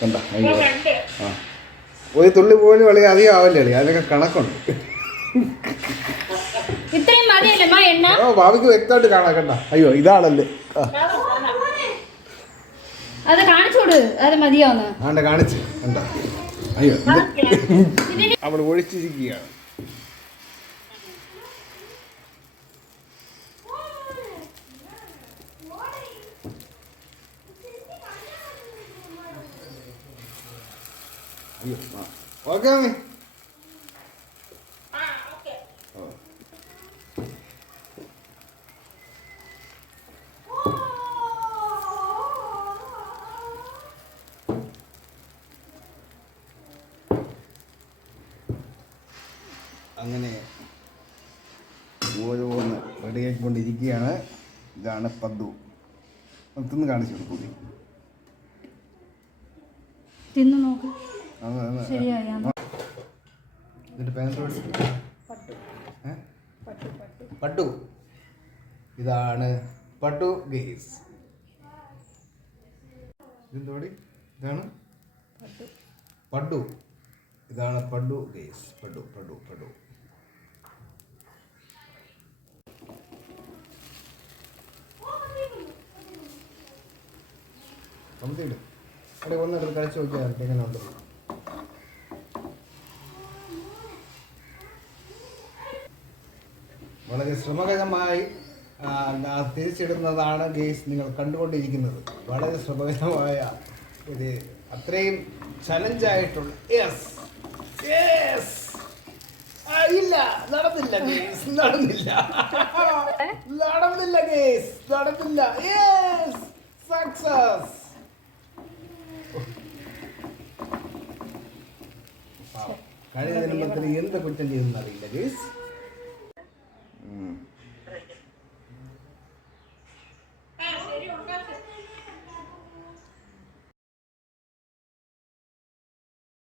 കണ്ട ആ ഒരു തുള്ളി പോലും കളി അധികം ആവല്ലേ കളി അതിനൊക്കെ കണക്കുണ്ട്. ഓ ഭാവിക്ക് വ്യക്തമായിട്ട് കാണാം കണ്ട. അയ്യോ ഇതാണല്ലേ അത് കാണിച്ചോട് അത് മതിയാവുന്ന ആണ്ടെ കാണിച്ച് കണ്ട. അയ്യോ അവൾ ഒഴിച്ചിരിക്കുകയാണ്. അയ്യോ ഓക്കെ മമ്മി. അങ്ങനെ ഓരോന്ന് റെഡിയാക്കിക്കൊണ്ടിരിക്കുകയാണ്. ഇതാണ് പദ്ദു. തിന്ന് കാണിച്ചു കൊടുക്കൂടി. തിന്നു നോക്ക്. ഇതിന്റെ പട്ടു. ഇതാണ് പട്ടു ഗെയ്സ്. ഇതെന്തോടി ഇതാണ് പഡു. ഇതാണ് പഡു ഗെയ്സ്. പഡു. കമ്പത്തിയിട് അവിടെ ഒന്നെടുത്ത് കഴിച്ച് നോക്കിയാൽ എങ്ങനെ ഉണ്ട്. വളരെ ശ്രമകരമായി തിരിച്ചിടുന്നതാണ് ഗെയ്സ് നിങ്ങൾ കണ്ടുകൊണ്ടിരിക്കുന്നത്. വളരെ ശ്രമകരമായ ഇത് അത്രയും ചലഞ്ചായിട്ടുള്ള ഇല്ല നടന്നില്ല ഗെയ്സ്. സക്സസ്. കഴിഞ്ഞ ജന്മത്തിൽ എന്ത് കുറ്റം ചെയ്തെന്നറിയില്ല ഗെയ്സ്.